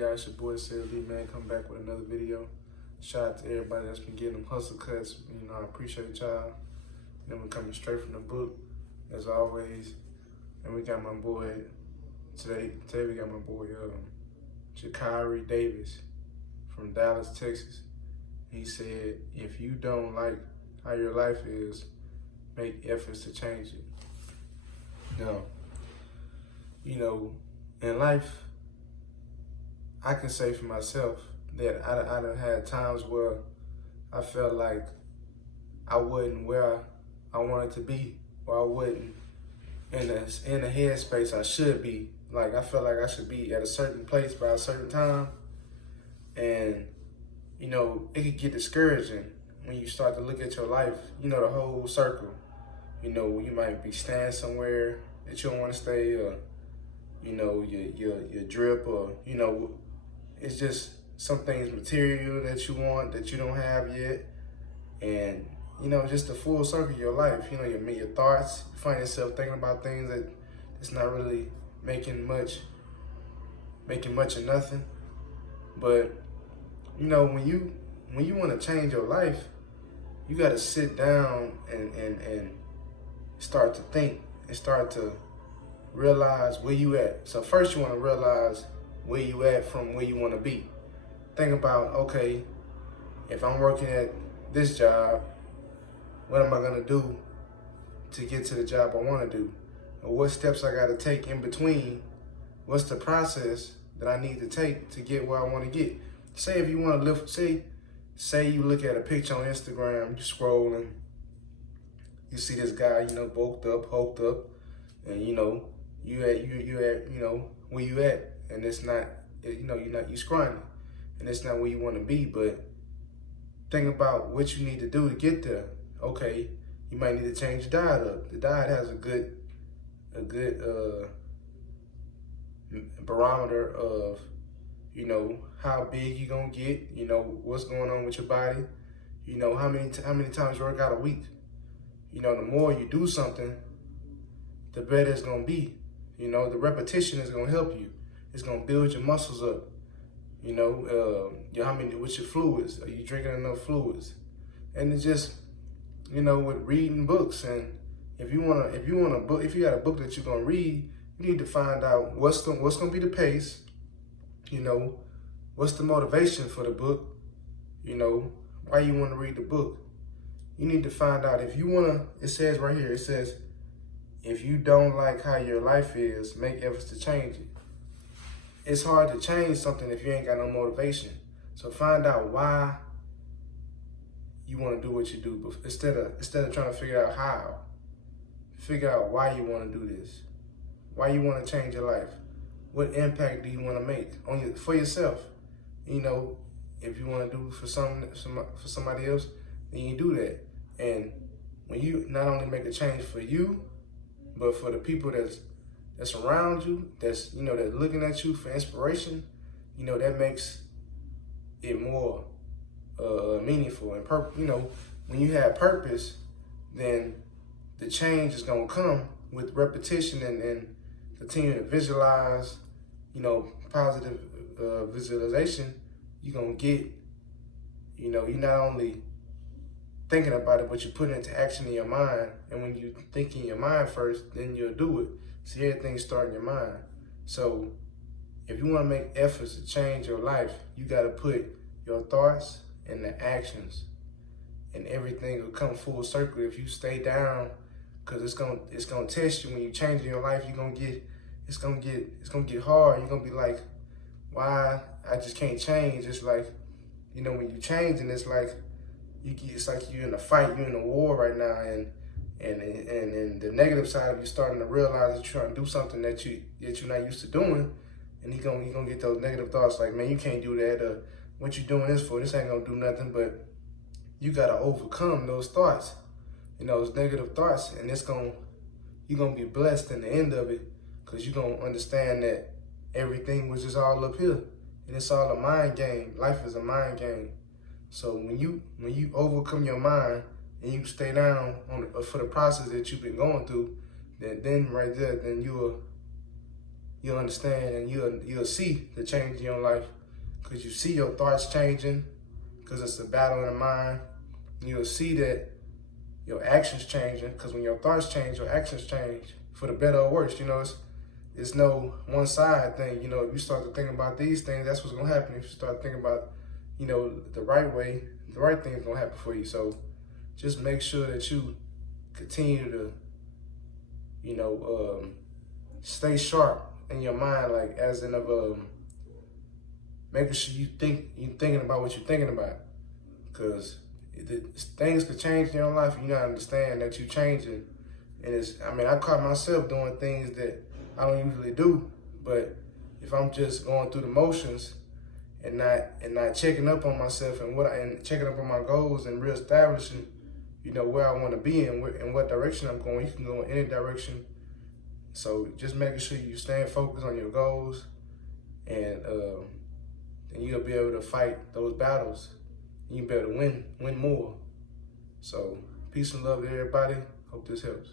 y'all? It's your boy CedLee, man. Come back with another video. Shout out to everybody that's been getting them hustle cuts. I appreciate y'all. We're coming straight from the book, as always. And we got my boy, today we got my boy, Jakari Davis from Dallas, Texas. He said, if you don't like how your life is, make efforts to change it. Now, in life, I can say for myself that I done had times where I felt like I wasn't where I wanted to be, or I wasn't in the headspace I should be. Like, I felt like I should be at a certain place by a certain time. And, it could get discouraging when you start to look at your life, the whole circle. You might be staying somewhere that you don't want to stay, or, your drip, or, it's just some things material that you want that you don't have yet. And, just the full circle of your life, your thoughts, you find yourself thinking about things that it's not really making much of nothing. But, when you want to change your life, you got to sit down and start to think and start to realize where you at. So first you want to realize where you at from where you want to be. Think about, okay, if I'm working at this job, what am I going to do to get to the job I want to do? Or what steps I got to take in between? What's the process that I need to take to get where I want to get? Say if you want to live, say you look at a picture on Instagram, you scrolling, you see this guy, bulked up, hulked up, and you at where you at, and it's not, you scrawny, and it's not where you want to be. But think about what you need to do to get there. Okay, you might need to change your diet up. The diet has a good barometer of, how big you gonna get, what's going on with your body, how many times you work out a week. The more you do something, the better it's gonna be. The repetition is gonna help you. It's gonna build your muscles up. With your fluids, are you drinking enough fluids? And it's just, with reading books, and if you got a book that you're gonna read, you need to find out what's gonna be the pace. What's the motivation for the book? Why you want to read the book? You need to find out if you wanna. It says right here. It says, if you don't like how your life is, make efforts to change it. It's hard to change something if you ain't got no motivation. So find out why you want to do what you do, but instead of trying to figure out how, figure out why you want to do this, why you want to change your life, what impact do you want to make for yourself. If you want to do for somebody else, then you do that. And when you not only make a change for you, but for the people that's around you, that's that's looking at you for inspiration, that makes it more meaningful. And when you have purpose, then the change is gonna come with repetition and continue to visualize, positive visualization. You're gonna get, you're not only thinking about it, but you put it into action in your mind. And when you think in your mind first, then you'll do it. So everything starts in your mind. So if you want to make efforts to change your life, you got to put your thoughts and the actions, and everything will come full circle if you stay down. Because it's gonna test you when you change your life. It's gonna get hard. You're gonna be like, why I just can't change? It's like, when you change, and it's like you're in a fight, you're in a war right now, and the negative side of you starting to realize that you're trying to do something that you're not used to doing, and you're gonna get those negative thoughts like, man, you can't do that, or what you doing this for? This ain't gonna do nothing. But you gotta overcome those thoughts, those negative thoughts, and you're gonna be blessed in the end of it, because you're gonna understand that everything was just all up here, and it's all a mind game. Life is a mind game. So when you overcome your mind and you stay down for the process that you've been going through, then right there, then you'll you'll understand and you'll see the change in your life, because you see your thoughts changing, because it's a battle in the mind. You'll see that your actions changing, because when your thoughts change, your actions change for the better or worse. You know, it's no one side thing. You know, if you start to think about these things, that's what's gonna happen. If you start thinking about, you know, the right way, the right thing's gonna happen for you. So just make sure that you continue to, you know, stay sharp in your mind, like as in of making sure you're thinking about what you're thinking about, because things could change in your life and you gotta understand that you're changing. And I caught myself doing things that I don't usually do, but if I'm just going through the motions and not checking up on myself and checking up on my goals and reestablishing, you know, where I want to be and what direction I'm going. You can go in any direction. So just making sure you staying focused on your goals, and you'll be able to fight those battles. You'll be able to win more. So peace and love to everybody. Hope this helps.